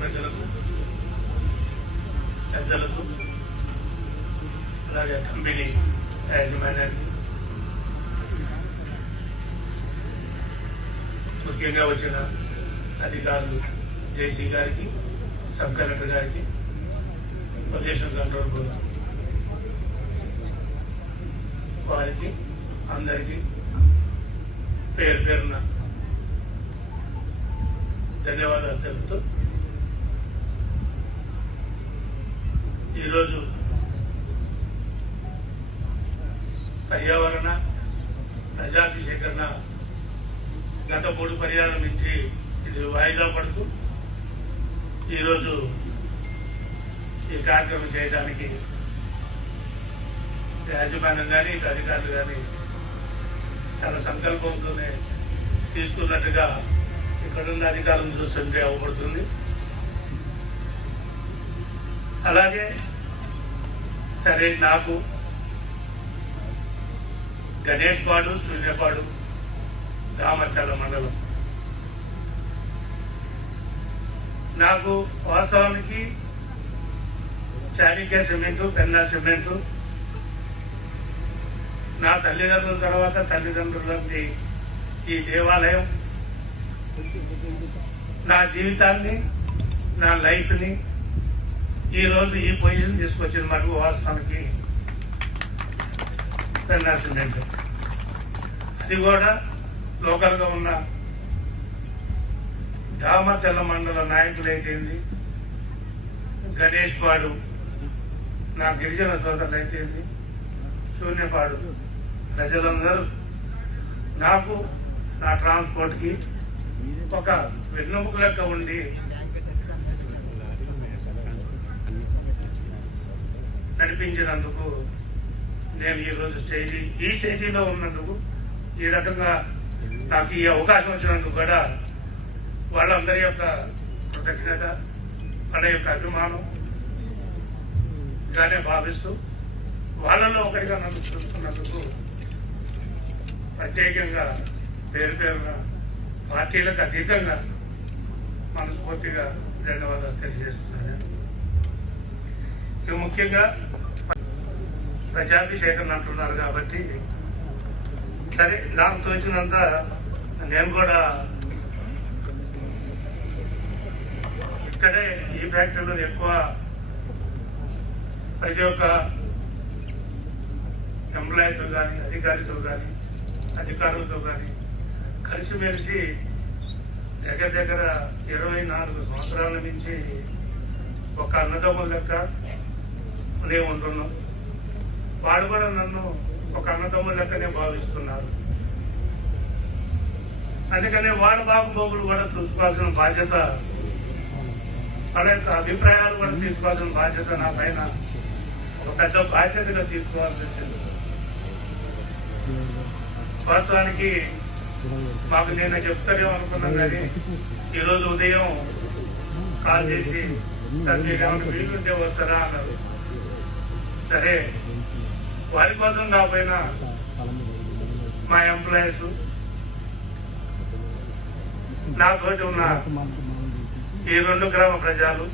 ప్రజలకు, పెద్దలకు, అలాగే కంపెనీ యాజమాన్యానికి, ముఖ్యంగా వచ్చిన అధికారులు జేసీ గారికి, సబ్ కలెక్టర్ గారికి, పొల్యూషన్ కంట్రోల్ బోర్డు వారికి అందరికీ పేరు పేరున ధన్యవాదాలు తెలుపుతూ ఈరోజు పర్యావరణ ప్రజాభిషేకరణ గత 3 పర్యాయాల నుంచి ఇది వాయిదా పడుతూ ఈరోజు ఈ కార్యక్రమం చేయడానికి యాజమాన్యం కానీ అధికారులు కానీ చాలా సంకల్పంతోనే తీసుకున్నట్టుగా ఇక్కడున్న అధికారులను చూస్తుంటే అవపడుతుంది. అలాగే సరే నాకు గణేష్పాడు, శూన్యపాడు, దామర్చల మండలం నాకు వాస్తవానికి చాణిక్య సిమెంటు, పెన్నా సిమెంటు నా తల్లిదండ్రుల తర్వాత తల్లిదండ్రులకి ఈ దేవాలయం నా జీవితాన్ని, నా లైఫ్ ని ఈ రోజు ఈ పొజిషన్ తీసుకొచ్చింది. మనకు వాస్తవానికి పెన్నా సిమెంట్, అది కూడా లోకల్ గా ఉన్న దామర్చల మండల నాయకులు అయితేంది, గణేష్పాడు నా గిరిజన సోదరులు అయితేంది, శూన్యపాడు ప్రజలందరూ నాకు నా ట్రాన్స్పోర్ట్ కి ఒక వెన్నెముక లెక్క ఉండి నడిపించినందుకు నేను ఈరోజు ఈ స్టేజీలో ఉన్నందుకు, ఈ రకంగా నాకు ఈ అవకాశం వచ్చినందుకు కూడా వాళ్ళందరి యొక్క కృతజ్ఞత, వాళ్ళ యొక్క అభిమానం గానే భావిస్తూ వాళ్ళలో ఒకరిగా నన్ను చూసుకున్నందుకు ప్రత్యేకంగా పేరు పేరున పార్టీలకు అతీతంగా మనస్ఫూర్తిగా ధన్యవాదాలు తెలియజేస్తున్నాను. ఇవి ముఖ్యంగా ప్రజాభిషేకరణ అంటున్నారు కాబట్టి సరే నాకు తోచినంత నేను కూడా ఇక్కడే ఈ ఫ్యాక్టరీలో ఎక్కువ ప్రతి ఒక్క ఎంప్లాయీతో కానీ, అధికారితో కానీ, అధికారులతో కానీ కలిసిమెలిసి దగ్గర దగ్గర 24 సంవత్సరాల నుంచి ఒక అన్నదమ్ముల లెక్క నేను ఉంటున్నాం. వాడు కూడా నన్ను ఒక అన్నదమ్ముల లెక్కనే భావిస్తున్నారు. అందుకనే వాళ్ళ బాబుబోగులు కూడా చూసుకోవాల్సిన బాధ్యత, వాళ్ళ యొక్క అభిప్రాయాలు కూడా తీసుకోవాల్సిన బాధ్యత నా పైన ఒక పెద్ద బాధ్యతగా తీసుకోవాల్సి వచ్చింది. వాస్తవానికి మాకు నేను చెప్తారేమో అనుకున్నాం కానీ ఈరోజు ఉదయం కాల్ చేసి సార్ మీకు ఏమైనా వీలుంటే వస్తారా అన్నారు. సరే వారి కోసం కాకపోయినా మా ఎంప్లాయీస్, నాతోటి ఉన్న ఈ 2 గ్రామ ప్రజలు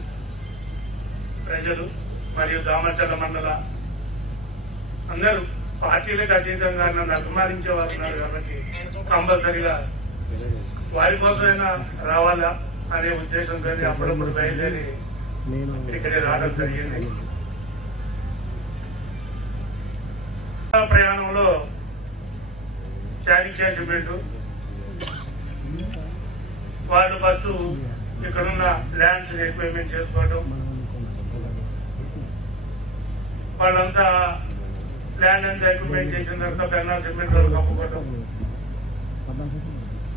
మరియు దామర్చల మండల అందరూ పార్టీలకు అతీతంగా నన్ను అభిమానించే వారు ఉన్నారు కాబట్టి కంపల్సరిగా వారి కోసమైనా రావాలా అనే ఉద్దేశంతో అప్పుడప్పుడు బయలుదేరి ఇక్కడే రావడం జరిగింది. ప్రయాణంలో చాణిక్య సిమెంట్ వాళ్ళు ఫస్ట్ ఇక్కడున్న ల్యాండ్స్ ఎక్విప్మెంట్ చేసుకోవడం, వాళ్ళంతా ల్యాండ్ అంతా ఎక్విప్మెంట్ చేసిన తర్వాత పెన్నా సిమెంట్ వాళ్ళు కప్పుకోవడం,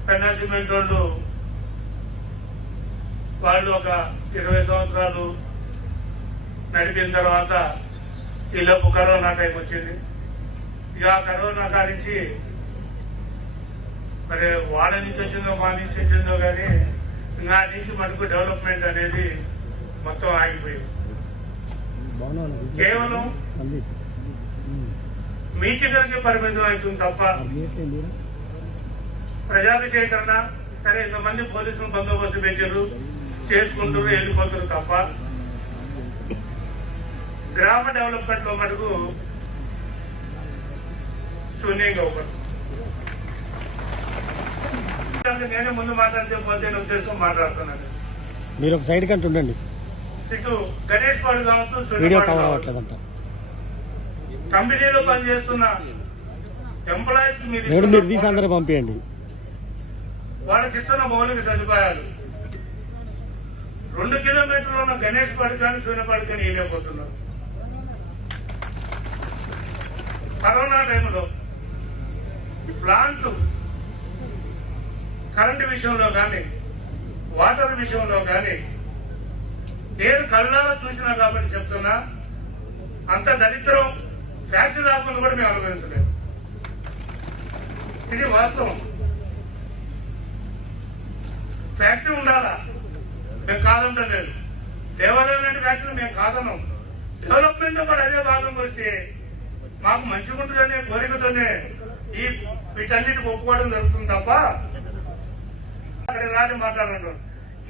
పెన్నా సిమెంట్ వాళ్ళు ఒక 20 సంవత్సరాలు నడిపిన తర్వాత ఈలోపు కరోనా టైం వచ్చింది. ఇక కరోనా కానించి మరి వాళ్ళ నుంచి వచ్చిందో మా నుంచి వచ్చిందో కానీ నా నుంచి మనకు డెవలప్మెంట్ అనేది మొత్తం ఆగిపోయింది. కేవలం మీటింగ్లకి పరిమితం అవుతుంది తప్ప ప్రజాభిషేకరణ సరే ఇంతమంది పోలీసులు బందోబస్తు పెంచారు, చేసుకుంటూ వెళ్ళిపోతారు తప్ప గ్రామ డెవలప్మెంట్ లో మటుకు శూన్యంగా ఒకటి. నేనే ముందు మాట్లాడితే పోతే ఉద్దేశం మాట్లాడుతున్నాను. మీరు ఒక సైడ్ కంటే ఉండండి. ఇటు గణేష్ పాడు కావచ్చు, వీడియో కవర్ అవ్వట్లేదంట. కంపెనీలో పనిచేస్తున్న ఎంప్లాయీస్ మీరు తీసి అందరూ పంపించండి. వాళ్ళకి ఇస్తున్న మౌలిక సదుపాయాలు 2 కిలోమీటర్లు ఉన్న గణేష్ పాడు కానీ సూర్యపాడు కానీ వేయలేకపోతున్నారు. కరోనా టైంలో ప్లాంట్ కరెంటు విషయంలో కానీ వాటర్ విషయంలో కానీ నేను కళ్ళారా చూసినా కాబట్టి చెప్తున్నా, అంత దరిద్రం ఫ్యాక్టరీ రాకుండా కూడా మేము అనుభవించలేదు. ఇది వాస్తవం. ఫ్యాక్టరీ ఉండాలా, మేము కాదంటం లేదు. దేవాలయం ఫ్యాక్టరీ మేము కాదన్నాం. డెవలప్మెంట్ కూడా అదే భాగంగా వస్తే మాకు మంచిగా ఉంటుందనే కోరికతోనే ఈ వీటన్నిటికి ఒప్పుకోవడం జరుగుతుంది తప్ప అక్కడికి రాని మాట్లాడంటారు.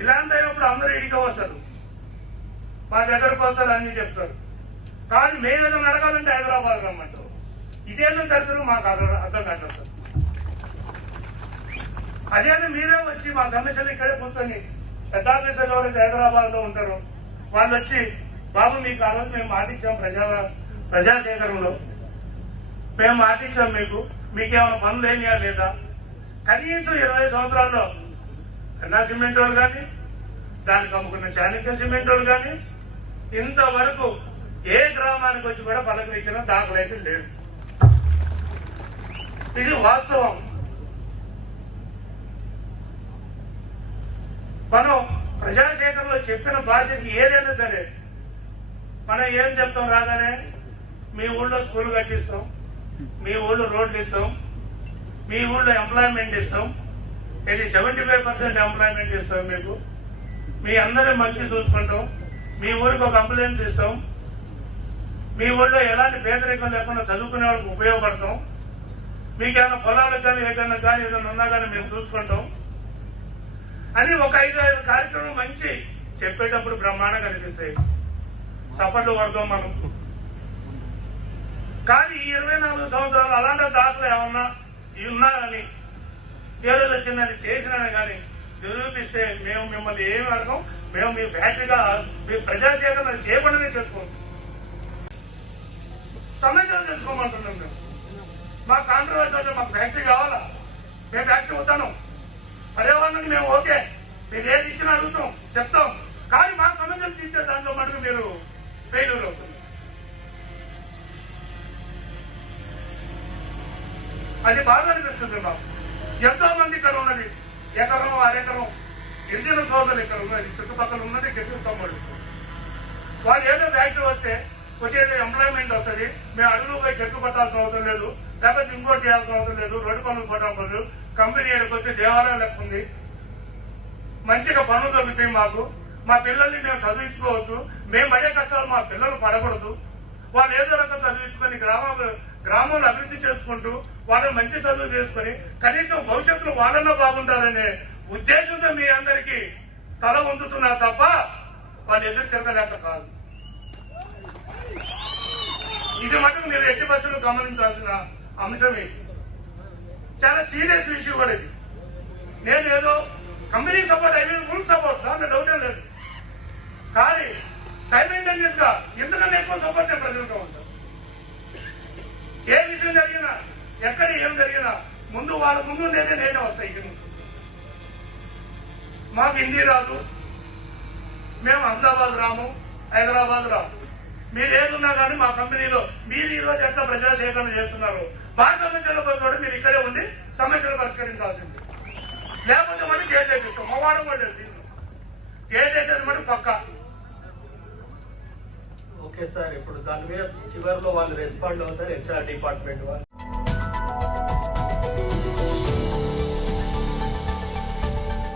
ఇలాంటి అయినప్పుడు అందరూ ఇడిగా వస్తారు, మా దగ్గరకు వస్తారు, అన్ని చెప్తారు. కానీ మేమేదో అడగాలంటే హైదరాబాద్ రమ్మంటారు. ఇదేదో దరిద్రం మాకు అర్థం కాదు. అదేదో మీరే వచ్చి మా సమస్యలు ఇక్కడే కూర్చొని పెద్ద ఆఫీసర్లు ఎవరైతే హైదరాబాద్ లో ఉంటారో వాళ్ళు వచ్చి, బాబు మీకు ఆ రోజు మేము మాటిచ్చాం ప్రజాసేకరణలో మేము మాటిచ్చాం, మీకేమైనా పనులు ఏమియా లేదా, కనీసం 20 సంవత్సరాల్లో అన్నా సిమెంట్ వాళ్ళు కానీ దానికి అమ్ముకున్న చాణక్య సిమెంట్ వాళ్ళు కానీ ఇంతవరకు ఏ గ్రామానికి వచ్చి కూడా పలకరించిన దాఖలైతే లేదు. ఇది వాస్తవం. మనం ప్రజాసేకరణలో చెప్పిన బాధ్యత ఏదైనా సరే మనం ఏం చెప్తాం, రాగానే మీ ఊళ్ళో స్కూల్ కట్టిస్తాం, మీ ఊళ్ళో రోడ్లు ఇస్తాం, మీ ఊళ్ళో ఎంప్లాయ్మెంట్ ఇస్తాం, ఇది 75% ఎంప్లాయ్మెంట్ ఇస్తాం, మీకు మీ అందరినీ మంచి చూసుకుంటాం, మీ ఊరికి ఒక అంబులెన్స్ ఇస్తాం, మీ ఊళ్ళో ఎలాంటి పేదరికం లేకుండా చదువుకునే వాళ్ళకి ఉపయోగపడతాం, మీకేమైనా పొలాలకు కానీ ఏదైనా కానీ ఏదైనా ఉన్నా కానీ మేము చూసుకుంటాం అని ఒక 5 కార్యక్రమం మంచి చెప్పేటప్పుడు బ్రహ్మాండంగా కనిపిస్తాయి. చప్పట్లు పడతాం మనం. కానీ ఈ 24 సంవత్సరాలు అలాంటి దాఖలు ఏమన్నా ఉన్నాయని ఏదో వచ్చిందని చేసినని కానీ నిరూపిస్తే మేము మిమ్మల్ని ఏమి అడగం. మేము మీ ఫ్యాక్టరీగా మీ ప్రజాసేకరణ చేయకుండానే చేసుకోండి, సమస్యలు చేసుకోమంటున్నాం. మేము మా కాంట్రవర్సీ మాకు ఫ్యాక్టరీ కావాలా, మేము ఫ్యాక్టరీ వస్తాను, పర్యావరణానికి మేము ఓకే, మీరు ఏది ఇచ్చినా అడుగుతాం, చెప్తాం. కానీ మా సమస్యలు తీర్చే దాంట్లో మటుకు మీరు ఫెయిల్యూర్ అవుతుంది. అది బాగా అనిపిస్తుంది మాకు. ఎంతో మంది ఇక్కడ ఉన్నది, ఎకరం అరెకరం గిరిజన సోదరులు ఇక్కడ ఉన్నది, చుట్టుపక్కల ఉన్నది గిరిజన వాళ్ళు ఏదో ఫ్యాక్టరీ వస్తే వచ్చేది ఎంప్లాయ్మెంట్ వస్తుంది, మేము అడుగులు పోయి చెట్టు పట్టాల్సిన అవసరం లేదు, లేకపోతే ఇంకోటి చేయాల్సిన అవసరం లేదు, రోడ్డు పనులు పట్టాల్సిన లేదు, కంపెనీ వచ్చి దేవాలయం లెక్క ఉంది, మంచిగా పనులు దొరుకుతాయి మాకు, మా పిల్లల్ని మేము చదివించుకోవచ్చు, మేము పడే కష్టాలు మా పిల్లలు పడకూడదు, వాళ్ళు ఏదో రకం చదివించుకొని గ్రామంలో అభివృద్ధి చేసుకుంటూ వాళ్ళని మంచి చదువు చేసుకుని కనీసం భవిష్యత్తులో వాళ్ళన్నా బాగుంటారనే ఉద్దేశంతో మీ అందరికీ తల వంచుతున్నారు తప్ప వాళ్ళు ఎదురు తిరగలేక కాదు. ఇది మటుకు మీరు ఎట్టి బస్సులు గమనించాల్సిన అంశం. ఇది చాలా సీరియస్ ఇష్యూ కూడా. ఇది నేను ఏదో కంపెనీ సపోర్ట్ అయితే ఫుల్ సపోర్ట్, దాంట్లో డౌటే లేదు. కానీ సైమల్టేనియస్ గా ఎందుకన్నా ఎక్కువ సపోర్ట్ నేను ప్రజలుగా ఉంటాను. ఏ విషయం జరిగినా ఎక్కడ ఏం జరిగినా ముందు వాళ్ళ ముందు ఉండేదే నేనే వస్తాయి. ఇది మాకు హిందీ రాదు, మేము అహ్మదాబాద్ రాము, హైదరాబాద్ రాము. మీరు ఏదున్నా కానీ మా కంపెనీలో మీరు ఈ రోజు ఎట్లా ప్రజా సేకరణ చేస్తున్నారు, మా సమస్యల కోసం మీరు ఇక్కడే ఉండి సమస్యలు పరిష్కరించాల్సింది. లేకపోతే మనం కేసు వేపిస్తాం. మా వాడు కూడా లేదు, కేసు వేసేది మనం పక్కా. ఓకే సార్, ఇప్పుడు దాని మీద చివరిలో వాళ్ళు రెస్పాండ్ అవుతారు, HR డిపార్ట్మెంట్ వాళ్ళు.